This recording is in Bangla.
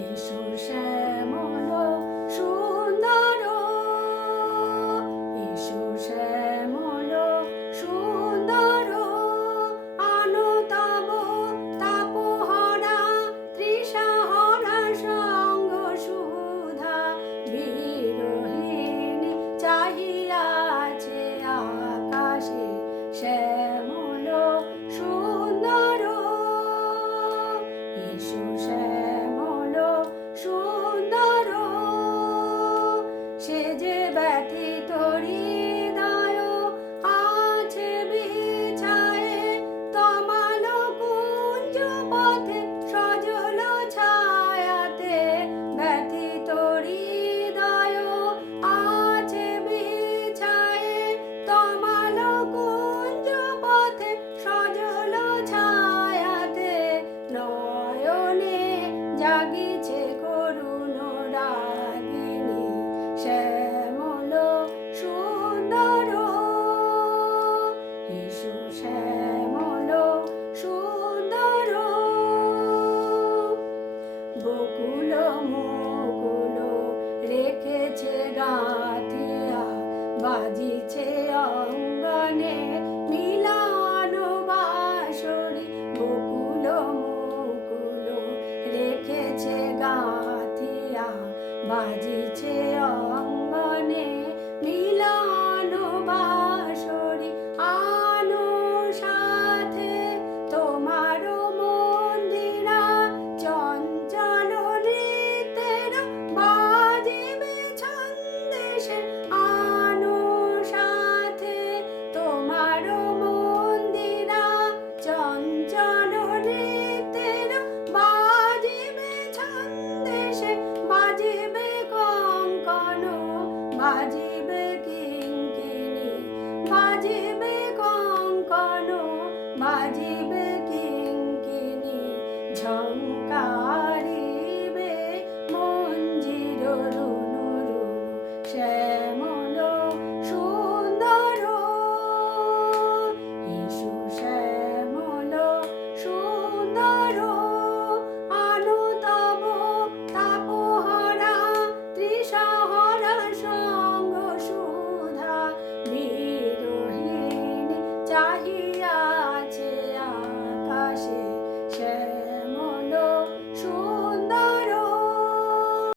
এসো শ্যামল সুন্দর, এসো শ্যামল সুন্দর, আনো তব তাপহরা তৃষাহরা সঙ্গ সুধা, বিরহিণী চাহিয়াছে আকাশে শ্যামল সুন্দর। এসো শ্যামল সুন্দর, সে যে ব্যথিত হৃদয় আছে বিছায়ে, তমাল কুঞ্জ পথে সজল ছায়াতে, ব্যথিত হৃদয় আছে বিছায়ে, তমাল কুঞ্জ পথে সজল ছায়াতে, নয়নে জাগিছে করুণ রাগিনী শ্যামল সুন্দর। এসো শ্যামল সুন্দর, বকুল মুকুল রেখেছে গাঁথিয়া, বাজিছে অঙ্গনে মিলান বাঁশরি, বকুল মুকুল রেখেছে গাঁথিয়া, বাজিছে অঙ্গনে মিলান বাঁশরি, আনো সাথে তোমার মন্দিরা, চঞ্চল নৃত্যের বাজিবে ছন্দেশে, আনো সাথে তোমার মন্দিরা, চঞ্চল নৃত্যের বাজিবে ছন্দেশে, বাজিবে কঙ্কণ, বাজিবে কিঙ্কিণী, বাজিবে কঙ্কণ, বাজিবে